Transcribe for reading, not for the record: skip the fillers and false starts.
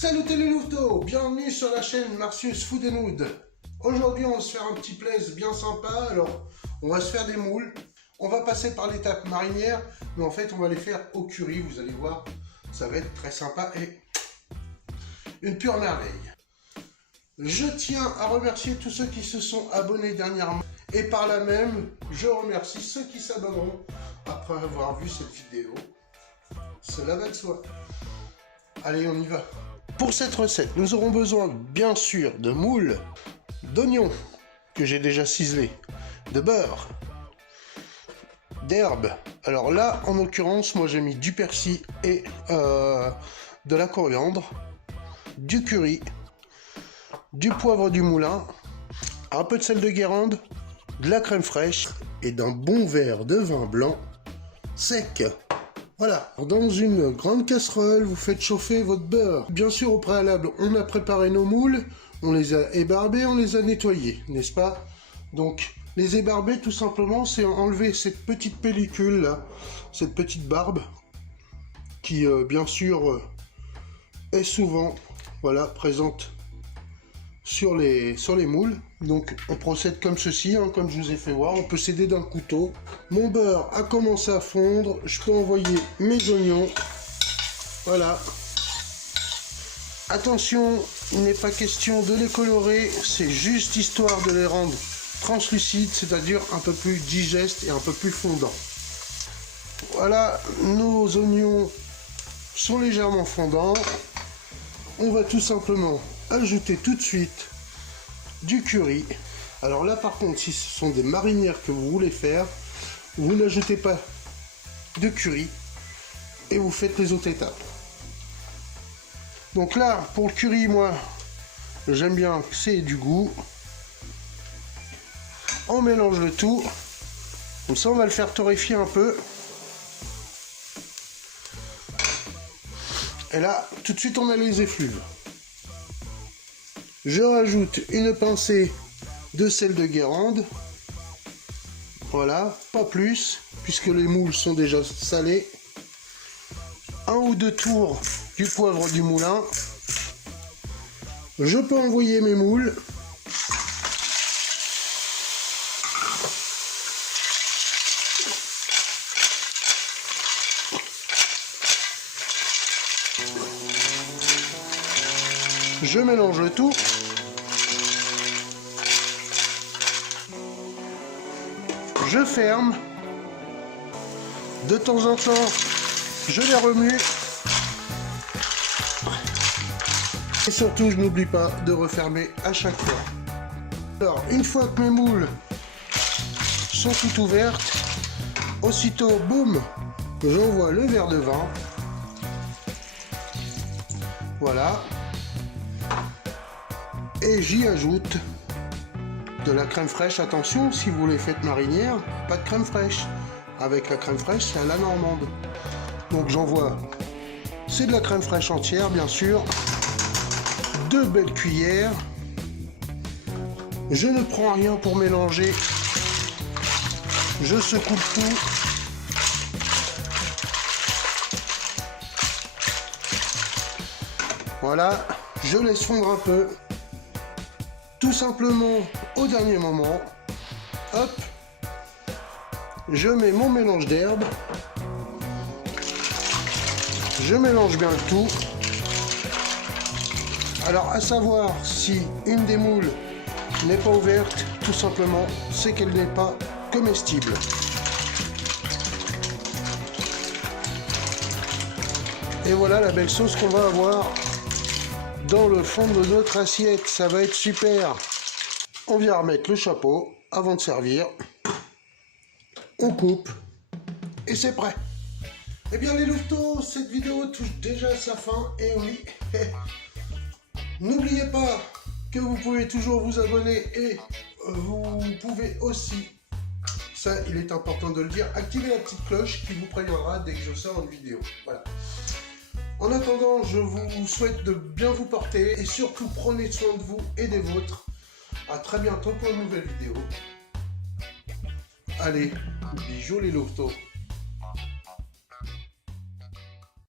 Salut les louveteaux, bienvenue sur la chaîne Marcius Food & Wood. Aujourd'hui on va se faire un petit plaisir bien sympa. Alors on va se faire des moules. On va passer par l'étape marinière, mais en fait on va les faire au curry, vous allez voir. Ça va être très sympa et une pure merveille. Je tiens à remercier tous ceux qui se sont abonnés dernièrement. Et par là même, je remercie ceux qui s'abonneront après avoir vu cette vidéo. Cela va de soi. Allez, on y va. Pour cette recette, nous aurons besoin bien sûr de moules, d'oignons que j'ai déjà ciselés, de beurre, d'herbes. Alors là, en l'occurrence, moi j'ai mis du persil et de la coriandre, du curry, du poivre du moulin, un peu de sel de Guérande, de la crème fraîche et d'un bon verre de vin blanc sec. Voilà, dans une grande casserole, vous faites chauffer votre beurre. Bien sûr, au préalable, on a préparé nos moules, on les a ébarbés, on les a nettoyés, n'est-ce pas? Donc, les ébarber, tout simplement, c'est enlever cette petite pellicule là, cette petite barbe, qui, bien sûr, est souvent, voilà, présente sur les moules. Donc on procède comme ceci, hein, comme je vous ai fait voir, on peut s'aider d'un couteau. Mon beurre a commencé à fondre, je peux envoyer mes oignons. Voilà. Attention, il n'est pas question de les colorer, c'est juste histoire de les rendre translucides, c'est-à-dire un peu plus digestes et un peu plus fondants. Voilà, nos oignons sont légèrement fondants. On va tout simplement ajouter tout de suite du curry. Alors là par contre, si ce sont des marinières que vous voulez faire, vous n'ajoutez pas de curry et vous faites les autres étapes. Donc là pour le curry, moi j'aime bien que c'est du goût. On mélange le tout, comme ça on va le faire torréfier un peu. Et là tout de suite on a les effluves. Je rajoute une pincée de sel de Guérande. Voilà, pas plus, puisque les moules sont déjà salés. Un ou deux tours du poivre du moulin. Je peux envoyer mes moules. Je mélange le tout. Je ferme. De temps en temps, je les remue. Et surtout, je n'oublie pas de refermer à chaque fois. Alors, une fois que mes moules sont toutes ouvertes, aussitôt, boum, j'envoie le verre de vin. Voilà. Et j'y ajoute de la crème fraîche. Attention, si vous les faites marinière, pas de crème fraîche. Avec la crème fraîche, c'est à la normande. Donc j'envoie, c'est de la crème fraîche entière, bien sûr. 2 belles cuillères. Je ne prends rien pour mélanger. Je secoue le tout. Voilà, je laisse fondre un peu. Tout simplement au dernier moment, hop, je mets mon mélange d'herbes, je mélange bien le tout. Alors à savoir, si une des moules n'est pas ouverte, tout simplement c'est qu'elle n'est pas comestible. Et voilà la belle sauce qu'on va avoir dans le fond de notre assiette. Ça va être super. On vient remettre le chapeau avant de servir. On coupe et c'est prêt. Eh bien les louveteaux, cette vidéo touche déjà à sa fin. Et oui, n'oubliez pas que vous pouvez toujours vous abonner et vous pouvez aussi, ça il est important de le dire, activer la petite cloche qui vous préviendra dès que je sors une vidéo. Voilà. En attendant, je vous souhaite de bien vous porter et surtout prenez soin de vous et des vôtres. A très bientôt pour une nouvelle vidéo. Allez, bisous les louveteaux.